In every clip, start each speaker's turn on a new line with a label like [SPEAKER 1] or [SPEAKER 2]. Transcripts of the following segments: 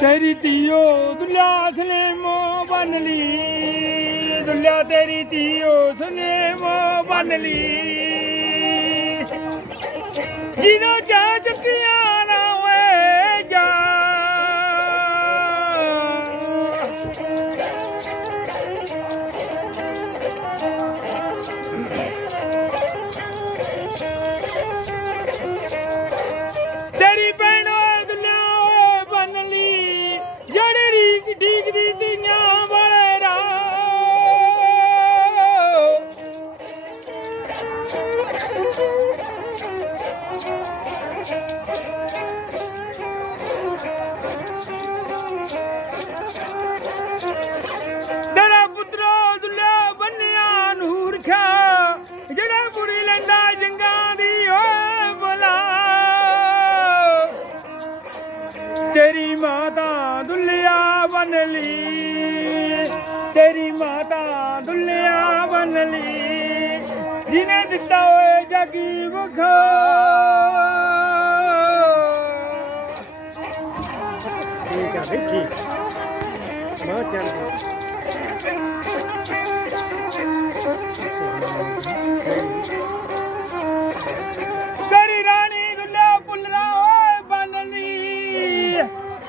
[SPEAKER 1] ਤੇਰੀ ਧੀਓ ਦੁੱਲਾ ਸਲੇਮੋ ਬਨ ਲਈ। ਦੁੱਲਾ ਤੇਰੀ ਧੀਓ ਸਲੇਮੋ ਬਨ ਲਈ। ਜਿਹਨੂੰ ਚਾਹ ਚੁੱਕੀਆਂ ਨਾ ਓਏ ਜਾ। ਤੇਰੀ ਜਿਹੜੇ ਰੀਕ ਢੀਕ ਦੀ ਧੀਆਂ ਵਾਲੇ ਰਾ ਤੇਰਾ ਪੁੱਤਰੋ ਦੁੱਲਾ ਬੰਨਿਆ ਨੂਰ ਖਾ ਜਿਹੜਾ ਬੁਰੀ ਲੈਂਦਾ ਜੰਗਾਂ ਦੀ ਓਏ ਬਲਾ। ਤੇਰੀ ਮਾਤਾ ਦੁੱਲਿਆ ਬਨ ਲਈ ਤੇਰੀ ਮਾਤਾ ਦੁੱਲਿਆ ਬਨ ਲਈ ਜਿਹਨੇ ਦਿੱਤਾ ਓਏ ਜਗੀ ਮੁਖਾ।
[SPEAKER 2] ਠੀਕ ਆ ਬਈ ਠੀਕ ਬਹੁਤ ਚੰਗਾ।
[SPEAKER 1] ਤੇਰੀ ਰਾਣੀ ਦੁੱਲਾ ਪੁੱਲਰਾ ਓਏ ਬਨ ਲਈ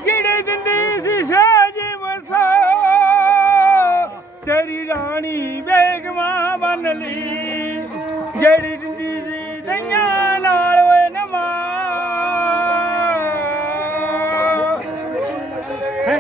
[SPEAKER 1] ਜਿਹੜੇ ਦਿੰਦੀ ਸੀ ਸਾਜ ਰਾਣੀ ਬੇਗਮਾ ਬਨ